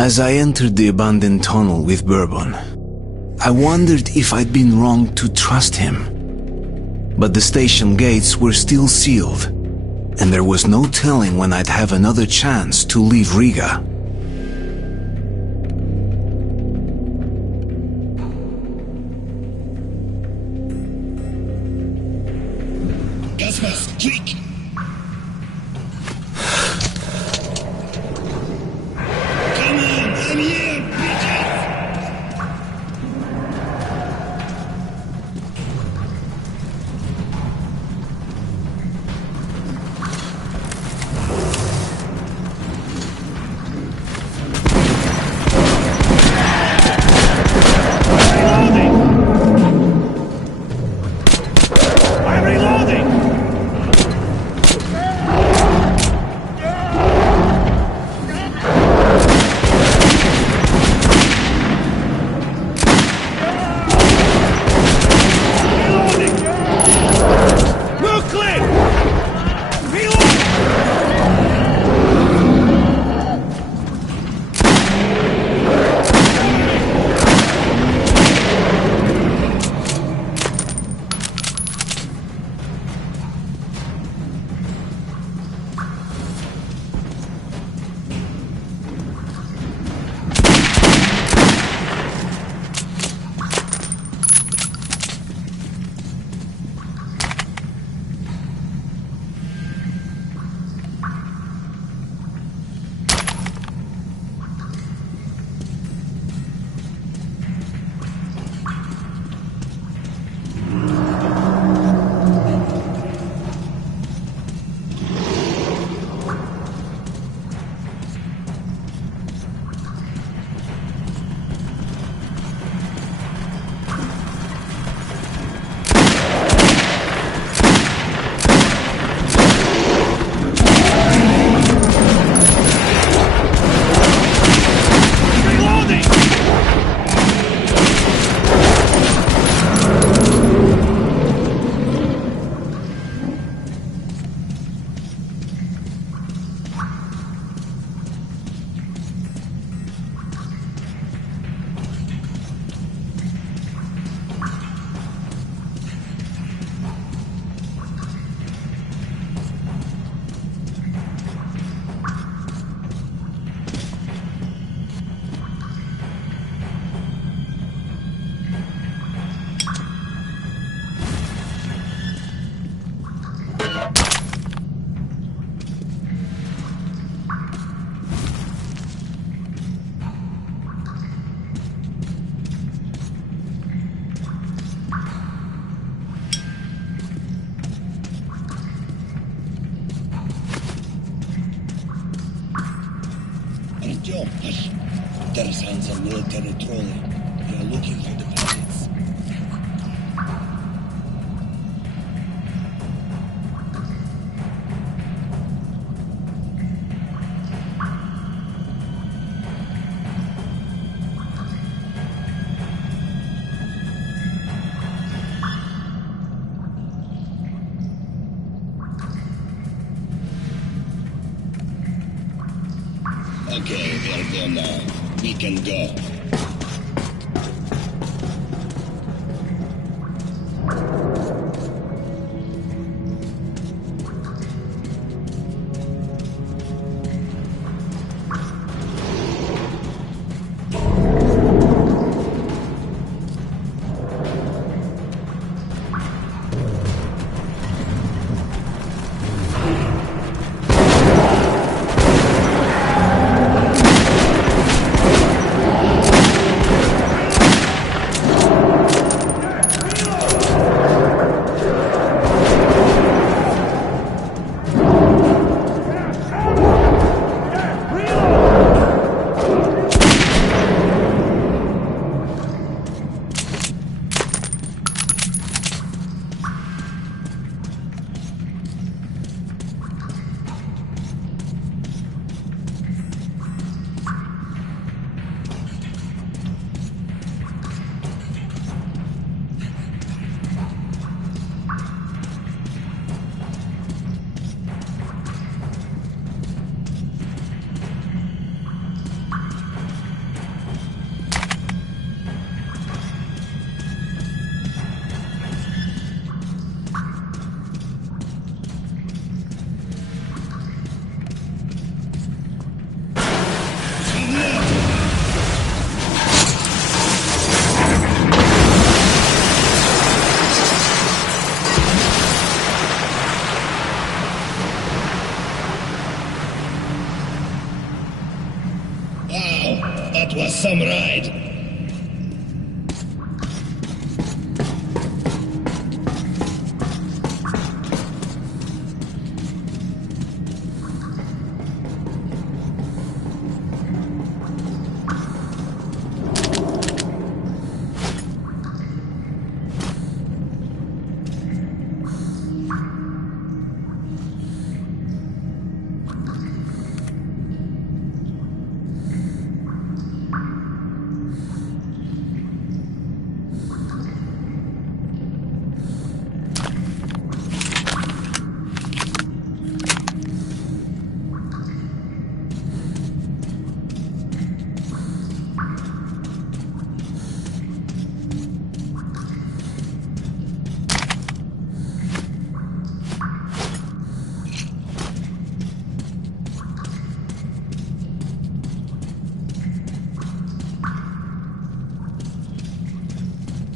As I entered the abandoned tunnel with Bourbon, I wondered if I'd been wrong to trust him. But the station gates were still sealed, and there was no telling when I'd have another chance to leave Riga. Gas, quick! Come on, I'm here, bitches! I'm reloading! There's hands on military trolley. They are looking for deposits. Okay, they're gone now. We can go. That was some ride.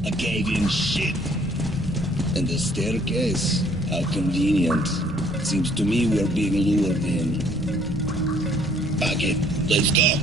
A cave-in shit. And the staircase? How convenient. Seems to me we're being lured in. Pack it. Let's go.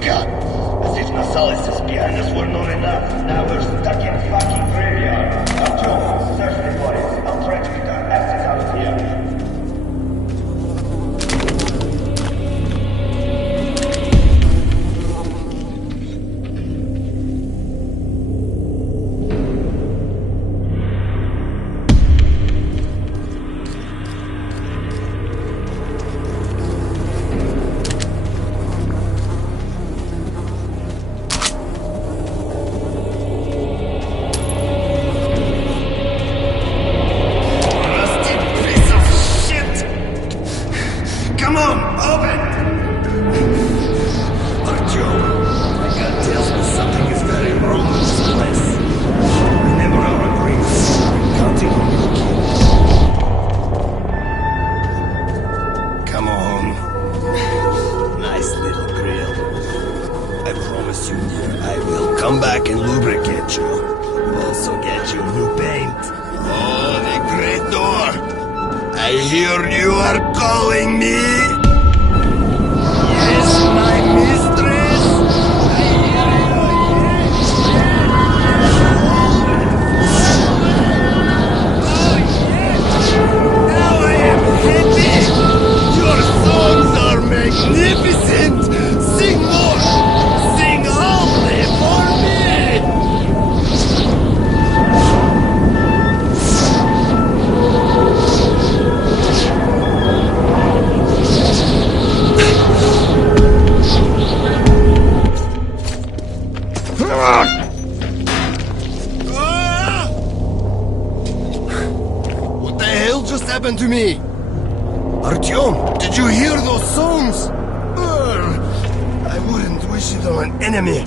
As if Nasalis' pianos were not enough. Now we're stuck in fucking graveyard. Artyom, search the place. I'll try to get our asses out of here. Come back and lubricate you. Also get you new paint. Oh, the great door. I hear you are calling me. Yes, my mistress. I hear you. Now I am happy. Your songs are magnificent. Sing more. Sing all for me. What the hell just happened to me? Artyom, did you hear those songs? I I wouldn't wish it on an enemy.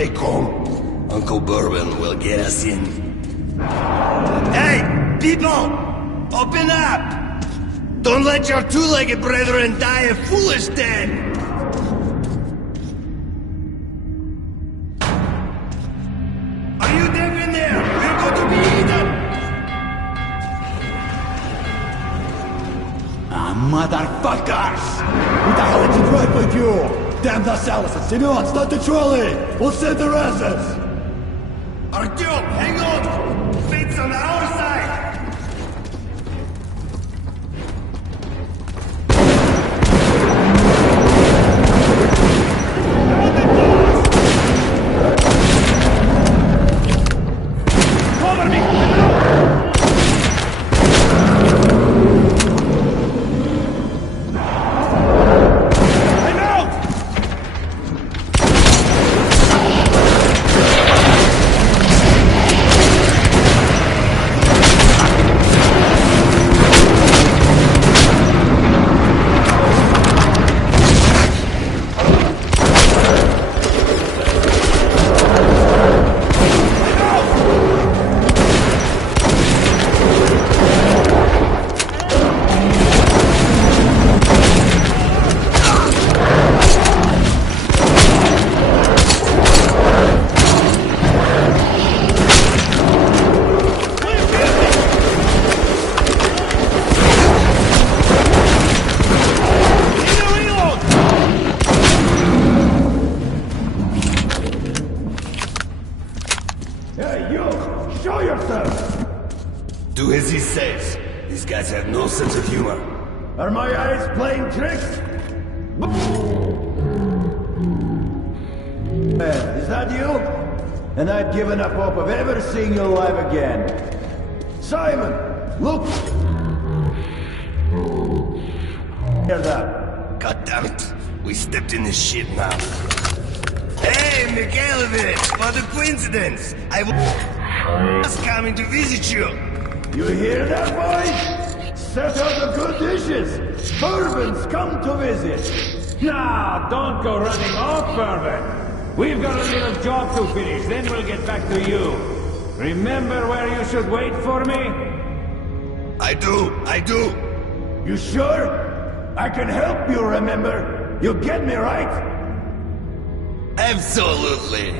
Stay calm. Uncle Bourbon will get us in. Hey, people! Open up! Don't let your two-legged brethren die a foolish death! Are you deaf in there? We're going to be eaten! Motherfuckers! Who the hell did you drive with you? Damn the Salas! Simeon, start the trolley! We'll send the reses! Artyom, hang on! Fate's on our side! Cover me! Show yourself! Do as he says. These guys have no sense of humor. Are my eyes playing tricks? Is that you? And I've given up hope of ever seeing you alive again. Simon, look! Hear that? God damn it. We stepped in this shit now. Hey, Mikhailovich! What a coincidence! I was coming to visit you. You hear that, boys? Set out the good dishes. Bourbons come to visit. Nah, don't go running off, Bourbon. We've got a little job to finish, then we'll get back to you. Remember where you should wait for me? I do. You sure? I can help you, remember? You get me, right? Absolutely.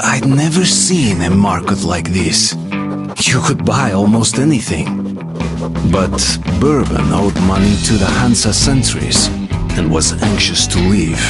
I'd never seen a market like this. You could buy almost anything. But Bourbon owed money to the Hansa sentries and was anxious to leave.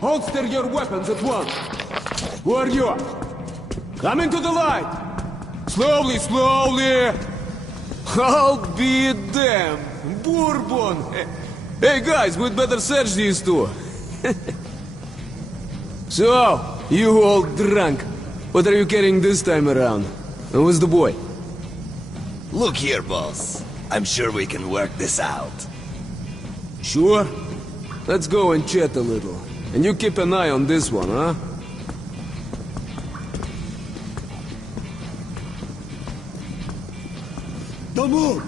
Holster your weapons at once. Who are you? Come into the light. Slowly, slowly. I'll be damned. Bourbon. Hey guys, we'd better search these two. So, you all drunk. What are you carrying this time around? And who's the boy? Look here, boss. I'm sure we can work this out. Sure? Let's go and chat a little. And you keep an eye on this one, huh? Don't move!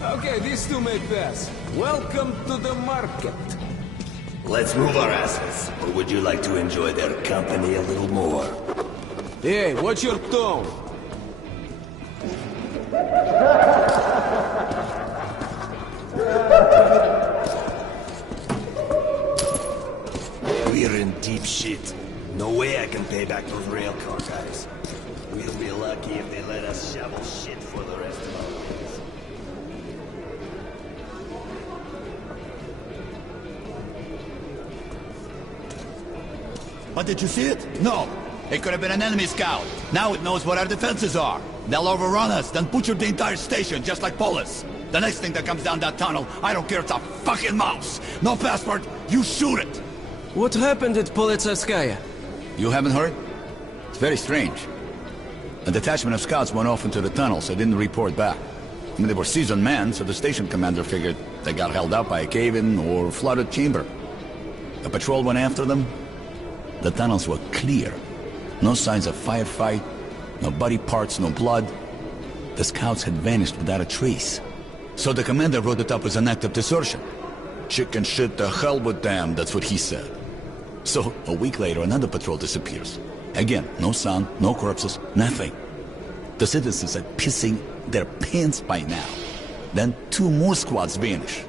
Okay, these two may pass. Welcome to the market. Let's move our asses. Or would you like to enjoy their company a little more? Hey, watch your tone. We're in deep shit. No way I can pay back those railcar guys. We'll be lucky if they let us shovel shit for the rest of our lives. But did you see it? No. It could have been an enemy scout. Now it knows what our defenses are. They'll overrun us, then butcher the entire station, just like Polis. The next thing that comes down that tunnel, I don't care, it's a fucking mouse. No passport, you shoot it. What happened at Politsarskaya? You haven't heard? It's very strange. A detachment of scouts went off into the tunnel, so didn't report back. I mean, they were seasoned men, so the station commander figured they got held up by a cave-in or flooded chamber. A patrol went after them. The tunnels were clear. No signs of firefight, no body parts, no blood. The scouts had vanished without a trace. So the commander wrote it up as an act of desertion. Chicken shit, the hell with them, that's what he said. So, a week later, another patrol disappears. Again, no sound, no corpses, nothing. The citizens are pissing their pants by now. Then 2 more squads vanish.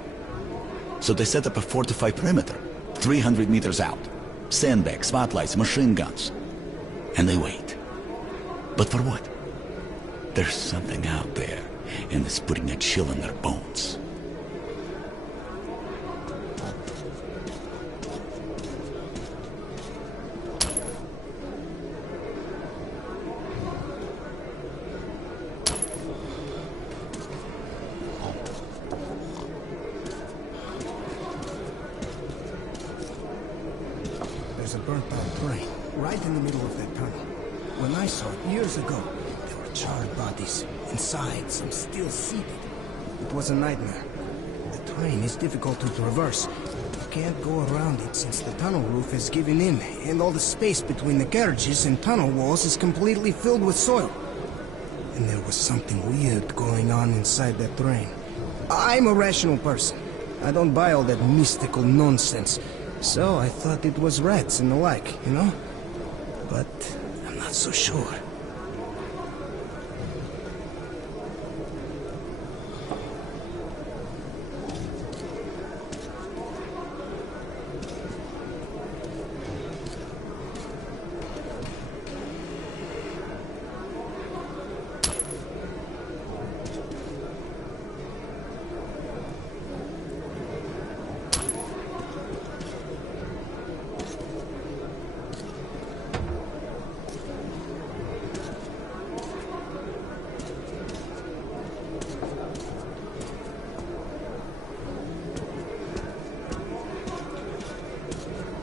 So they set up a fortified perimeter, 300 meters out. Sandbags, spotlights, machine guns. And they wait. But for what? There's something out there, and it's putting a chill in their bones. There's a burnt-out train, right in the middle of that tunnel. When I saw it years ago, there were charred bodies. Inside, some still seated. It was a nightmare. The train is difficult to traverse. You can't go around it since the tunnel roof is giving in, and all the space between the carriages and tunnel walls is completely filled with soil. And there was something weird going on inside that train. I'm a rational person. I don't buy all that mystical nonsense. So I thought it was rats and the like, you know? But I'm not so sure.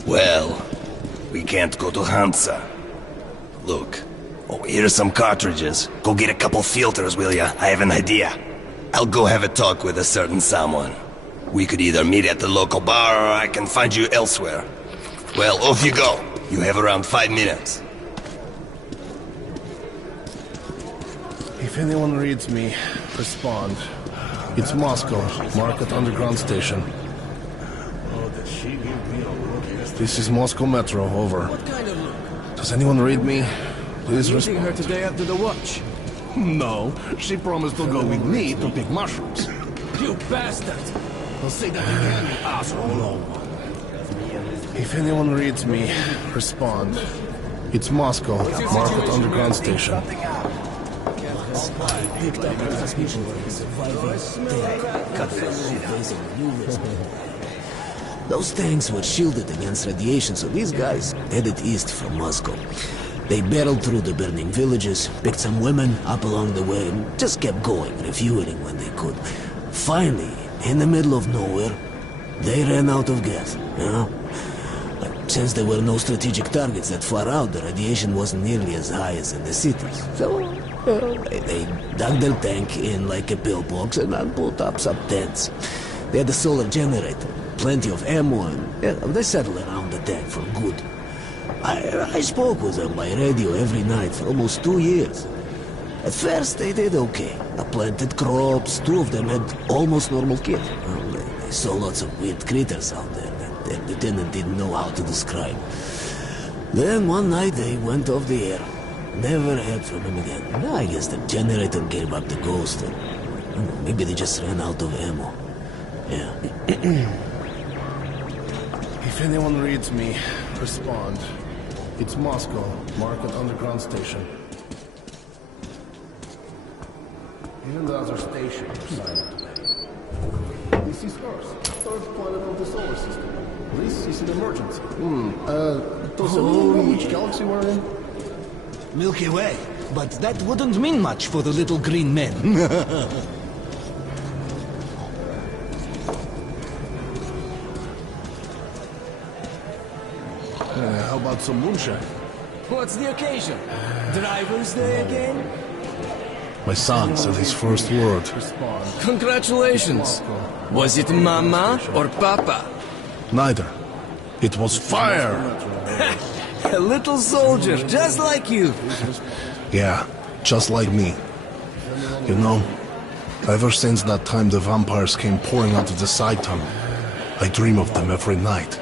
Well, we can't go to Hansa. Look. Oh, here's some cartridges. Go get a couple filters, will ya? I have an idea. I'll go have a talk with a certain someone. We could either meet at the local bar or I can find you elsewhere. Well, off you go. You have around 5 minutes. If anyone reads me, respond. It's Moscow, Market Underground Station. This is Moscow Metro, over. What kind of look? Does anyone read me? Please Meeting her respond. today after the watch. No, she promised to go with me to pick mushrooms. You bastard! I'll say that again, you asshole. If anyone reads me, respond. It's Moscow, Market Underground Station. Picked up with these people were surviving dead. Cut Those tanks were shielded against radiation, so these guys headed east from Moscow. They barreled through the burning villages, picked some women up along the way, and just kept going, refueling when they could. Finally, in the middle of nowhere, they ran out of gas, you know? But since there were no strategic targets that far out, the radiation wasn't nearly as high as in the cities. So, they dug their tank in like a pillbox and then put up some tents. They had a solar generator, plenty of ammo, and they settled around the tank for good. I spoke with them by radio every night for almost 2 years. At first, they did okay. I planted crops, 2 of them had almost normal kids. They saw lots of weird critters out there that their lieutenant didn't know how to describe. Then one night they went off the air. Never heard from him again. I guess the generator gave up the ghost, or maybe they just ran out of ammo. Yeah. If anyone reads me, respond. It's Moscow. Market underground station. Even the other stations are silent today. This is Earth, third planet of the solar system. This is an emergency. Does anyone know which galaxy we're in? Milky Way. But that wouldn't mean much for the little green men. How about some moonshine? What's the occasion? Driver's Day again? My son said his first word. Congratulations. Was it Mama or Papa? Neither. It was fire! A little soldier, just like you. Yeah, just like me. You know, ever since that time the vampires came pouring out of the side tunnel, I dream of them every night.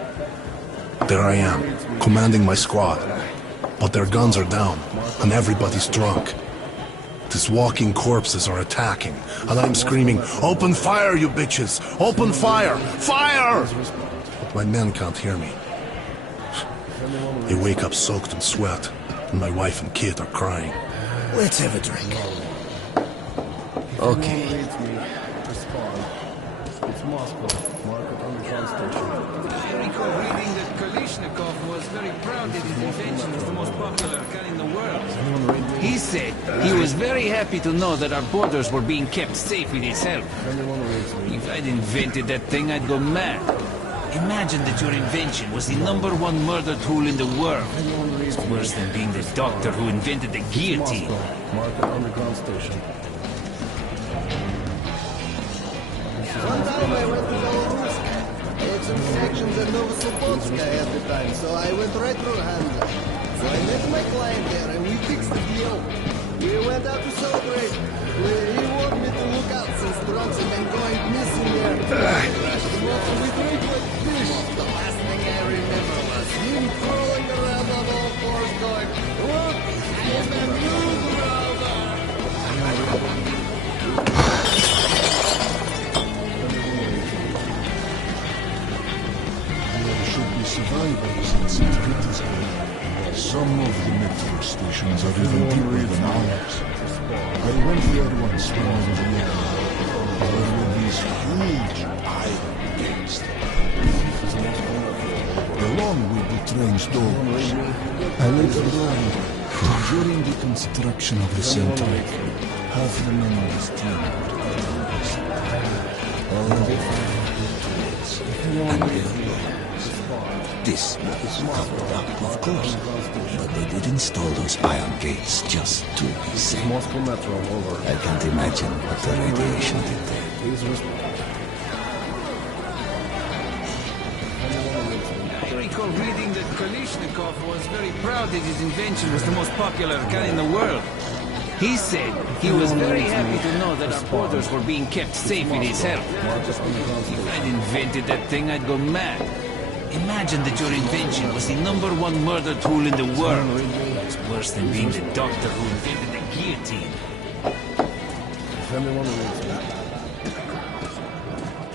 There I am, commanding my squad. But their guns are down, and everybody's drunk. These walking corpses are attacking, and I'm screaming, "Open fire, you bitches! Open fire! Fire!" But my men can't hear me. They wake up soaked in sweat, and my wife and kid are crying. Let's have a drink. Okay. It's Moscow. Market underground station. I recall reading that Kalishnikov was very proud that his invention was the most popular gun in the world. He said he was very happy to know that our borders were being kept safe with his help. If I'd invented that thing, I'd go mad. Imagine that your invention was the #1 murder tool in the world. It's worse than being the doctor who invented the guillotine. Market underground station. One time I went to Belarus. I had some connections at Novosibirskaya at the time, so I went right through the handler. So I met my client there and we fixed the deal. We went out to celebrate. He wanted me to look out since drugs have been going missing there. We drink like fish. The last thing I remember was him crawling around on all fours going, "Look, I am a new brother." There should be survivors in St. Petersburg. Some of the metro stations are even deeper than ours. I went there once when I was young. There were these huge iron gates. Along with the train's doors. I later learned that during the construction of the central, half the men on this team were terrorists. All of it and this was covered up, of course, but they did install those iron gates just to be safe. I can't imagine what the radiation did there. I recall reading that Kalishnikov was very proud that his invention was the most popular gun in the world. He said he was very happy to know that our borders were being kept safe with his help. If I'd invented that thing, I'd go mad. Imagine that your invention was the #1 murder tool in the world. It's worse than being the doctor who invented the guillotine.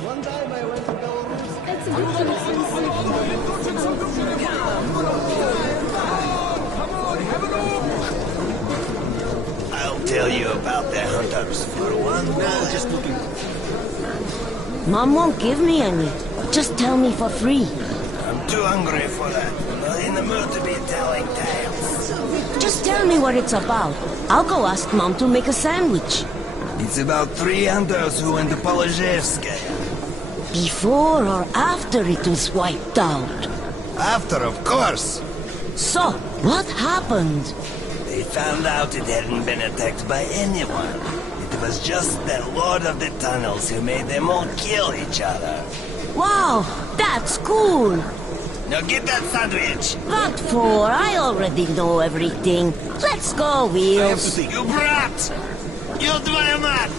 One time I went to Belarus. I'll tell you about the hunters for one night. Just looking. Mom won't give me any. Just tell me for free. I'm too hungry for that. I'm not in the mood to be telling tales. Just tell me what it's about. I'll go ask Mom to make a sandwich. It's about 3 hunters who went to Polozhevskaya. Before or after it was wiped out? After, of course. So, what happened? They found out it hadn't been attacked by anyone. It was just the Lord of the Tunnels who made them all kill each other. Wow, that's cool. Now get that sandwich. What for? I already know everything. Let's go, Wheels. You brat! You твою мать!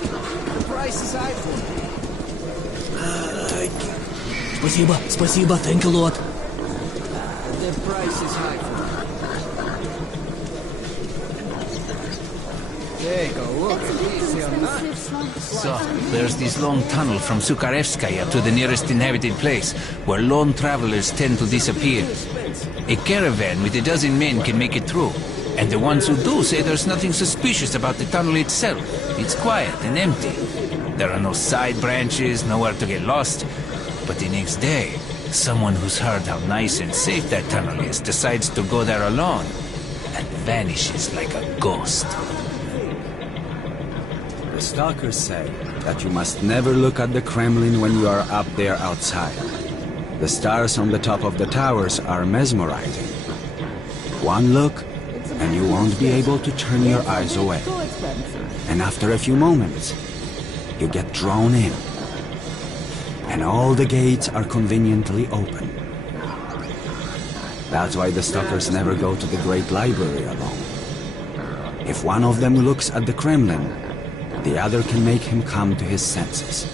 The price is high for me. Спасибо, спасибо, thank you, Lord. The price is high for me. Take a look at these here nuts. So, there's this long tunnel from Sukharevskaya to the nearest inhabited place, where lone travelers tend to disappear. A caravan with a dozen men can make it through, and the ones who do say there's nothing suspicious about the tunnel itself. It's quiet and empty. There are no side branches, nowhere to get lost. But the next day, someone who's heard how nice and safe that tunnel is decides to go there alone, and vanishes like a ghost. The stalkers say that you must never look at the Kremlin when you are up there outside. The stars on the top of the towers are mesmerizing. One look, and you won't be able to turn your eyes away. And after a few moments, you get drawn in. And all the gates are conveniently open. That's why the stalkers never go to the Great Library alone. If one of them looks at the Kremlin, the other can make him come to his senses.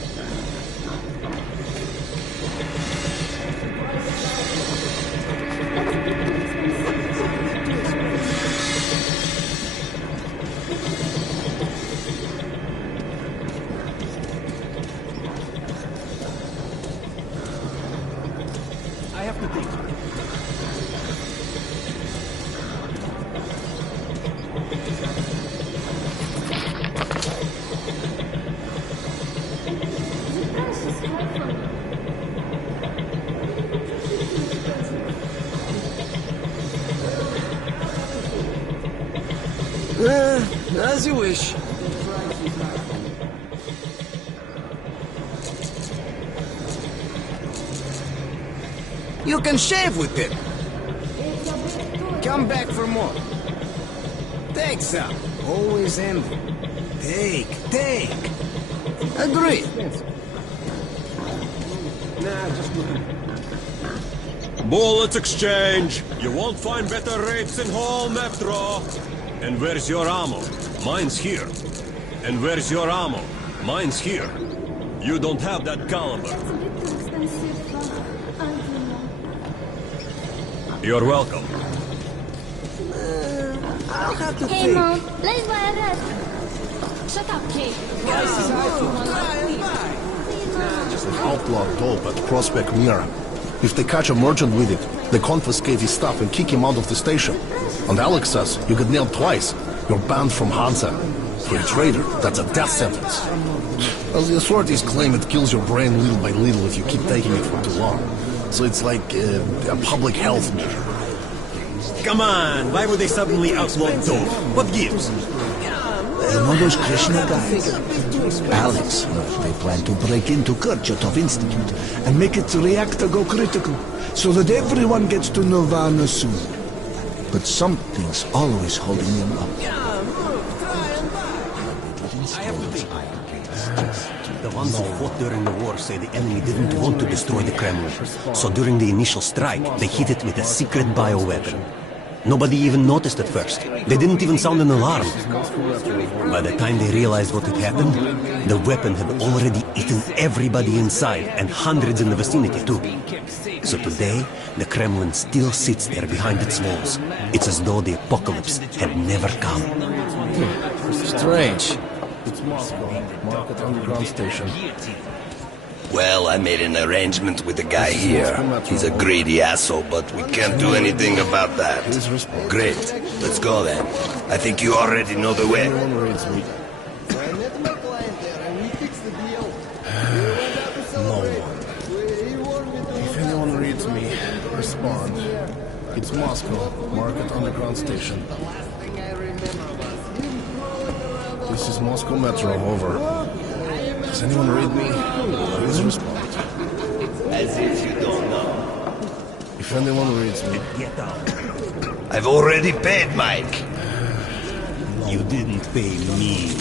I have to think. As you wish. You can shave with it. Come back for more. Take some. Always envy. Take. Agree. Bullets exchange. You won't find better rates in whole metro. And where's your ammo? Mine's here. And where's your ammo? Mine's here. You don't have that caliber. You're welcome. I'll have to Hey, think. Mom, let's buy a red. Shut up, Kate. Just an outlaw dope at Prospect Mirror. If they catch a merchant with it, they confiscate his stuff and kick him out of the station. And Alex says you get nailed twice. You're banned from Hansa. For a traitor, that's a death sentence. Well, the authorities claim it kills your brain little by little if you keep taking it for too long. So it's like a public health measure. Come on, why would they suddenly outlaw dope? What gives? You know those Krishna guys? Alex, they plan to break into Kurchatov Institute and make its reactor go critical, so that everyone gets to Nirvana soon. But something's always holding them up. The ones who fought during the war say the enemy didn't want to destroy the Kremlin. So during the initial strike, they hit it with a secret bioweapon. Nobody even noticed at first. They didn't even sound an alarm. By the time they realized what had happened, the weapon had already eaten everybody inside, and hundreds in the vicinity too. So today, the Kremlin still sits there behind its walls. It's as though the apocalypse had never come. Strange. It's Moscow. Market Underground Station. Well, I made an arrangement with the guy here. He's a greedy asshole, but we can't do anything about that. Great. Let's go then. I think you already know the way. So I met my client there and we fixed the deal. We went out to celebrate. He warned me to If anyone reads me, respond. It's Moscow. Market Underground Station. The last thing I remember was him crawling around the This is Moscow Metro, over. Does anyone read me? Please respond. As if you don't know. If anyone reads me, get out. I've already paid, Mike. You didn't pay me.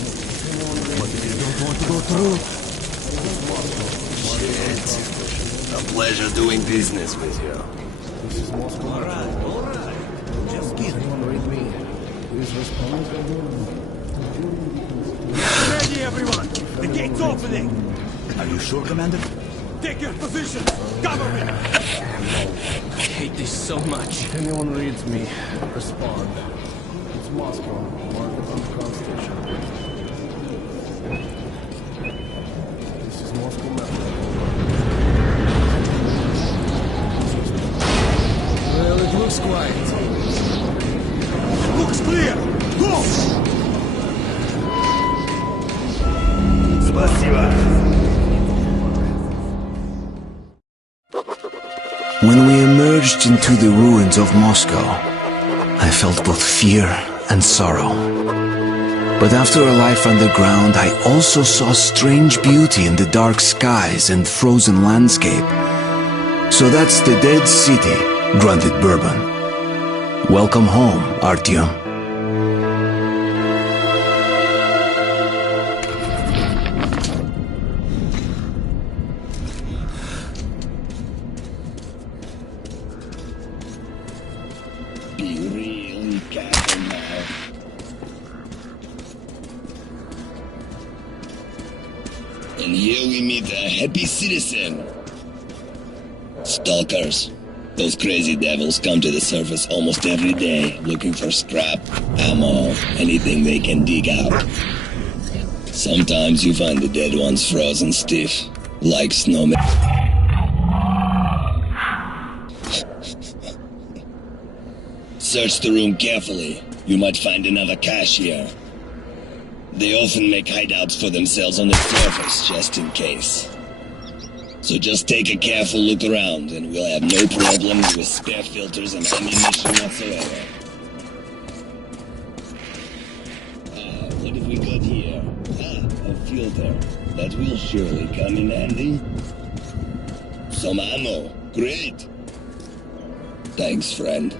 But if you don't want to go through... Shit. A pleasure doing business with you. this is Moscow Metro. All right. Just Does anyone read me? Please respond. ready, everyone. The gate's opening. Are you sure, Commander? Take your position. Cover me. I hate this so much. If anyone reads me, respond. It's Moscow. Mark it on the ground station. This is Moscow Metro. Well, it looks quiet. Looks clear! Go! When we emerged into the ruins of Moscow, I felt both fear and sorrow. But after a life underground, I also saw strange beauty in the dark skies and frozen landscape. So that's the dead city, grunted Bourbon. Welcome home, Artyom. Be really careful now. And here we meet a happy citizen. Stalkers. Those crazy devils come to the surface almost every day, looking for scrap, ammo, anything they can dig out. Sometimes you find the dead ones frozen stiff, like snowmen. Search the room carefully. You might find another cache here. They often make hideouts for themselves on the surface, just in case. So just take a careful look around, and we'll have no problems with spare filters and ammunition whatsoever. What have we got here? A filter. That will surely come in handy. Some ammo. Great. Thanks, friend.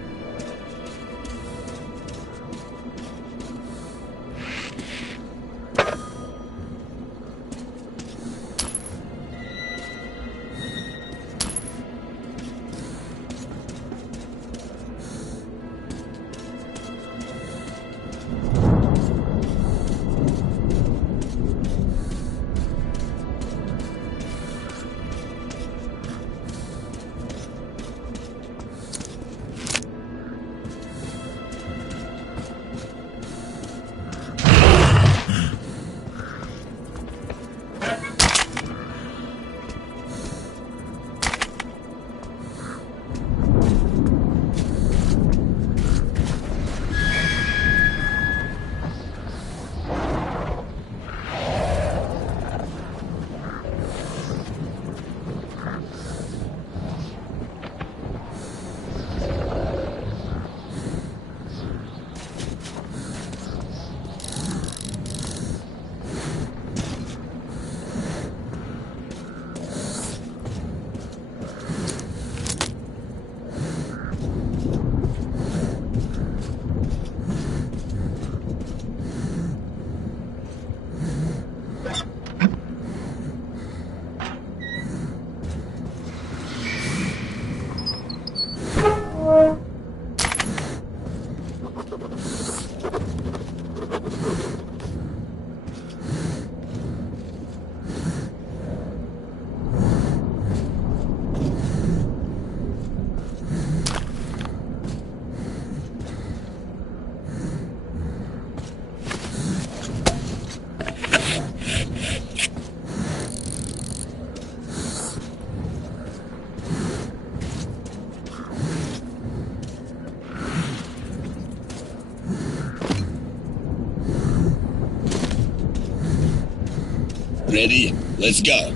Ready? Let's go.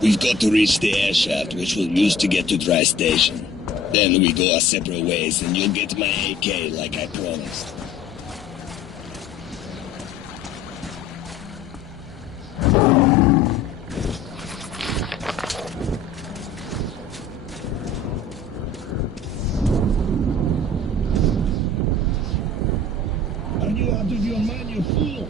We've got to reach the air shaft, which we'll use to get to Dry Station. Then we go our separate ways, and you'll get my AK like I promised. Are you out of your mind, you fool?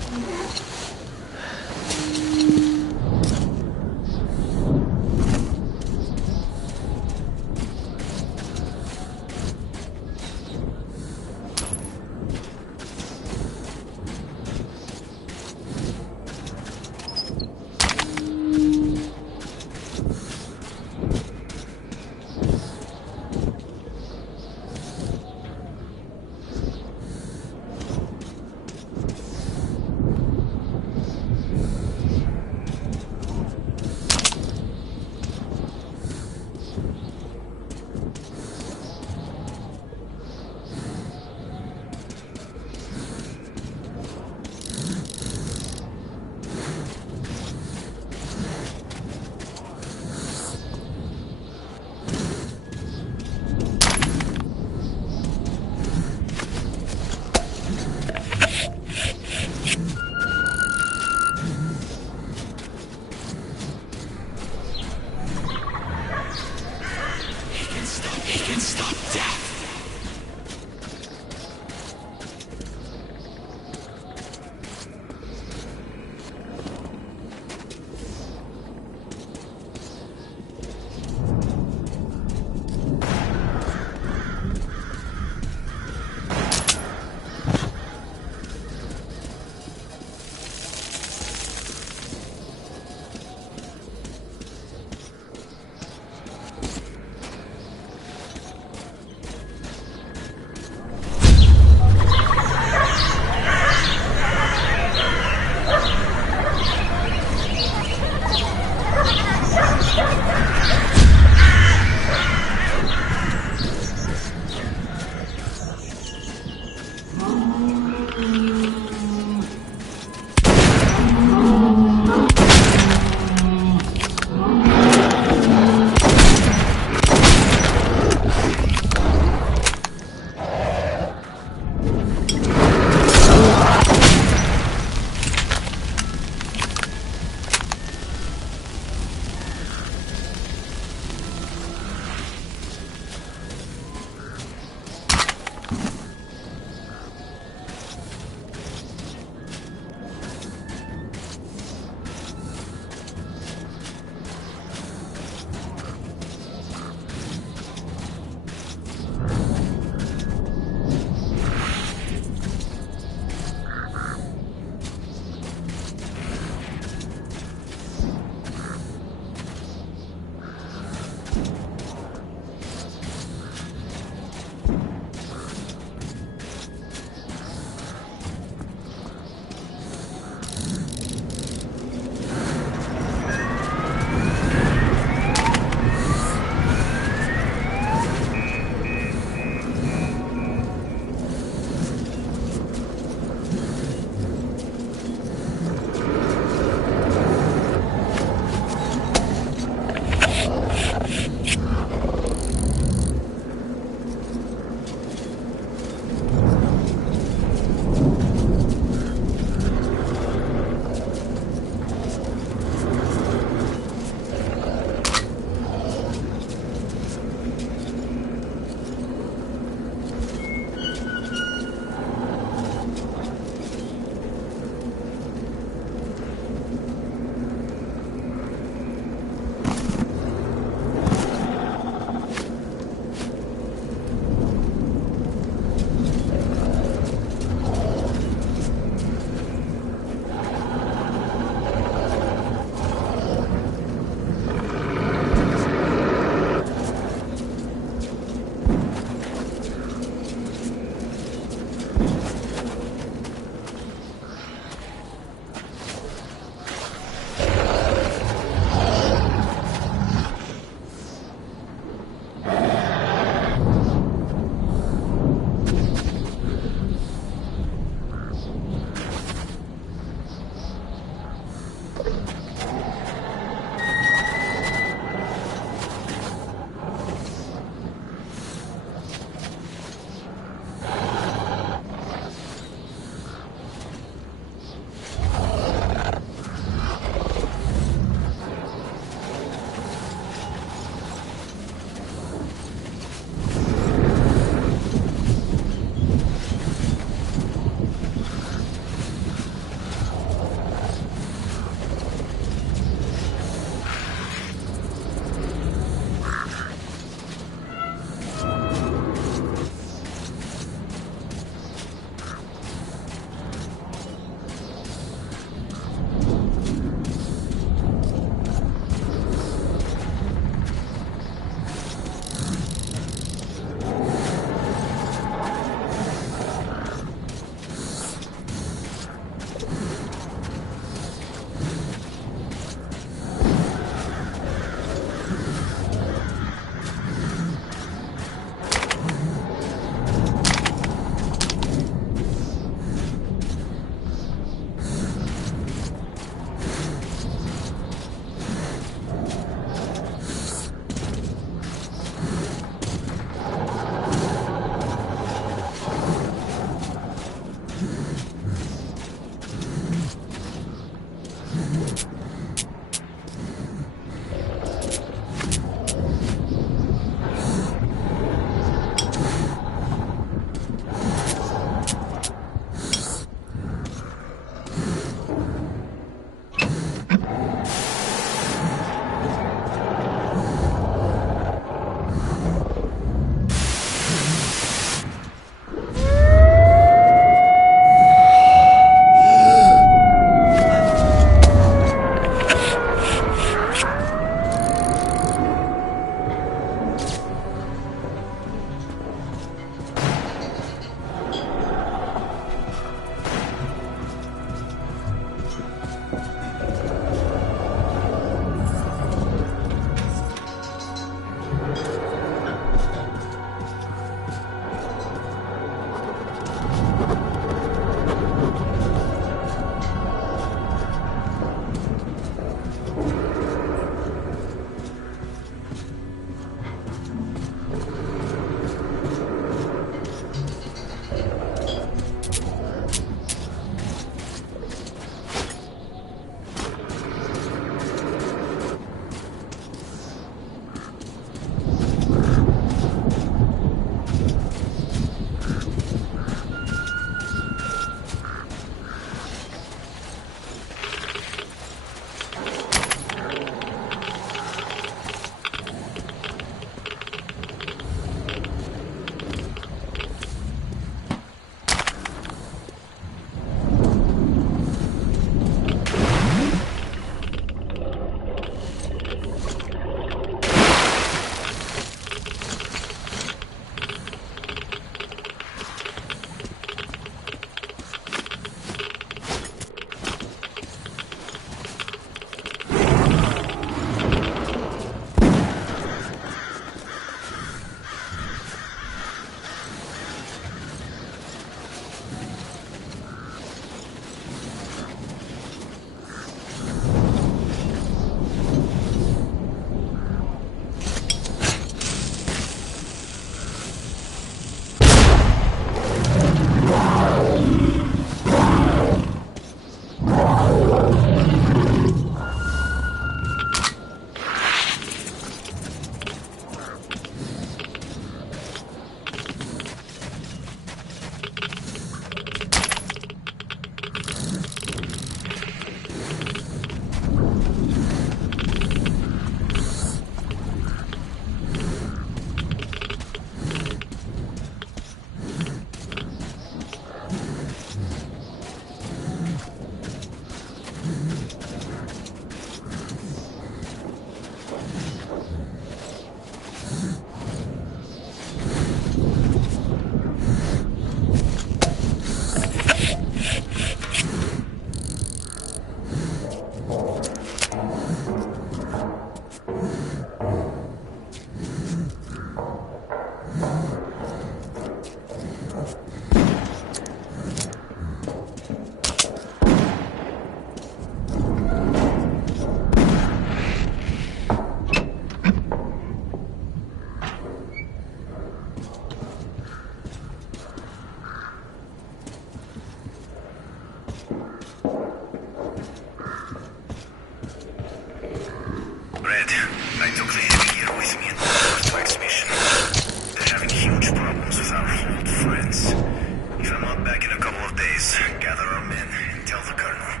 days, gather our men and tell the colonel.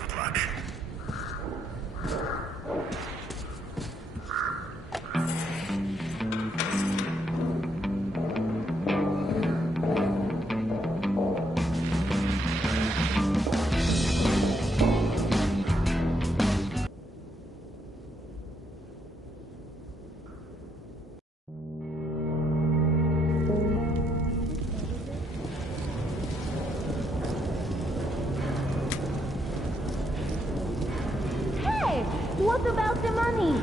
Good luck. Hey, what about the money?